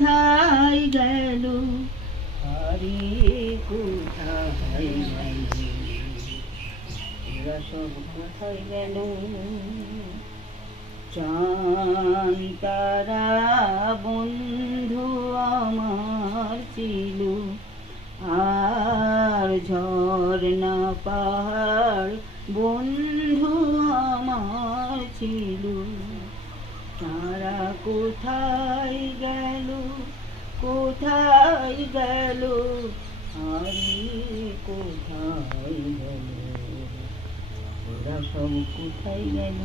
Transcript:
কোথায় গেল, আরে কোথায় গেল, ওরা সব কোথায় গেল। চাঁদ তারা বন্ধু আমার ছিল, আর ঝর্ণা পাহাড় বন্ধু আমার ছিল। তারা কোথায় গেল, কোথায় গেল, আরে কোথায় গেল, ওরা সব কোথায় গেল।